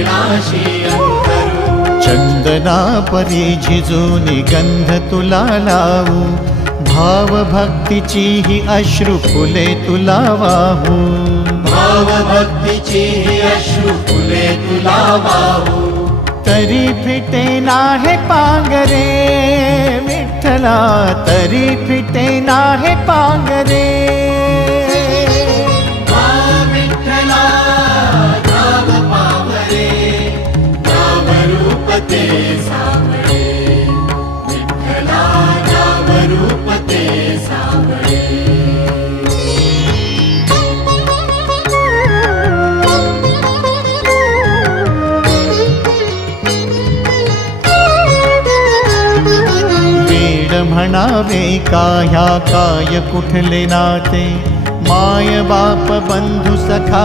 चरणाशी अंतरू। चंदना परी झिजूनी गंध तुला लावू, भाव भक्तीची ही अश्रु फुले तुला वाहू। भाव भक्तीची ही अश्रु फुले तुला वाहू। तरी फिटे नाहे पांगरे विठ्ठला, तरी फिटे नाहे पांगरे। विठ्ठला नाम पावरे, नाम रूप ते सावळे। विठ्ठला नाम रूप ते सावळे। म्हणावे का ह्या काय कुठले नाते, माय बाप बंधू सखा